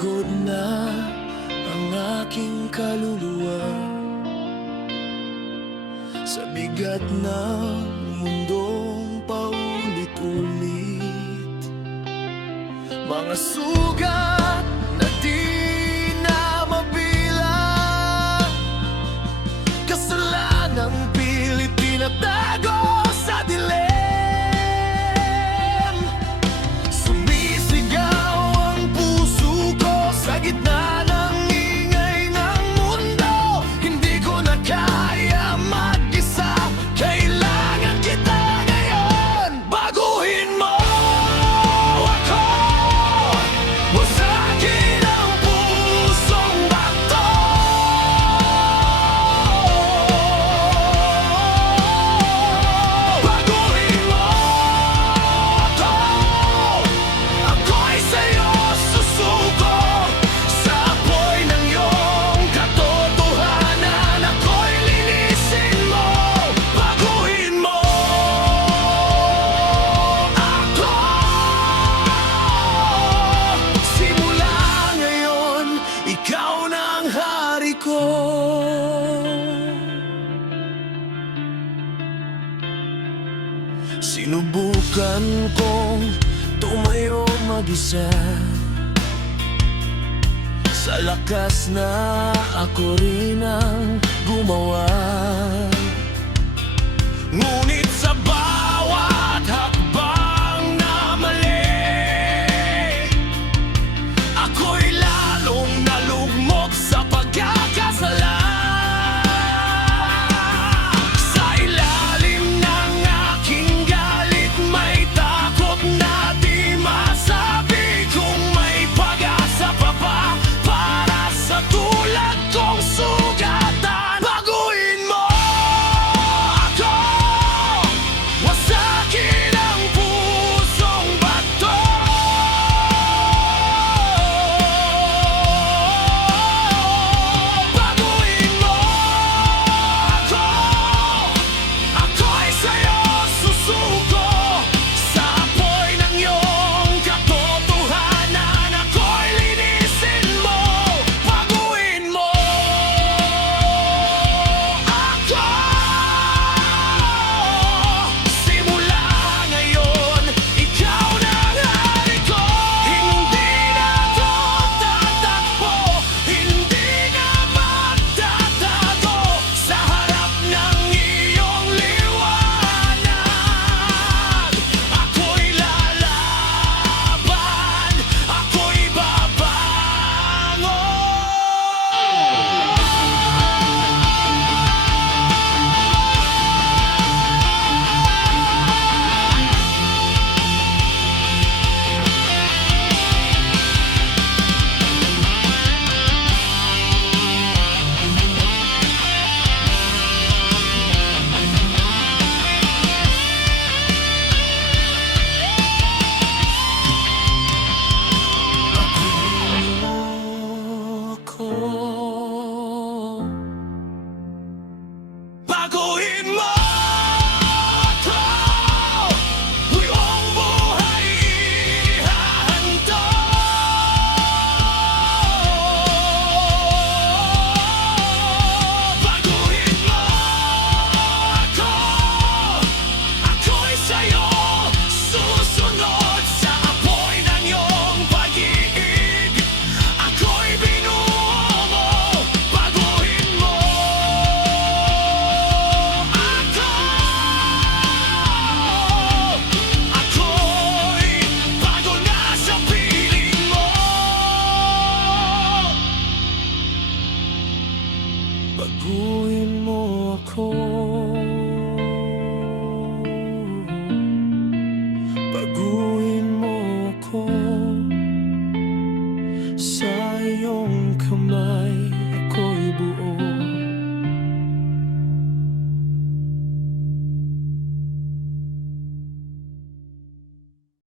Pagod na ang aking kaluluwa sa bigat ng mundong paulit-ulit. Mga sugat na di na mabilang, kasalanang pilit tinatago sa dilim. Sumisigaw ang puso ko sa gitna ng ingay ng mundo. Hindi ko na kaya mag-isa, kailangan kita ngayon. Baguhin mo ako, wasakin ang pusong bato. Baguhin mo ako, ako'y sa'yo susuko. Sa apoy ng iyong katotohanan, ako'y linisin mo. Baguhin mo ako. Simula ngayon, ikaw na ang hari ko. Sinubukan kong tumayo mag-isa, sa lakas na ako rin ang gumawa. Ngunit sa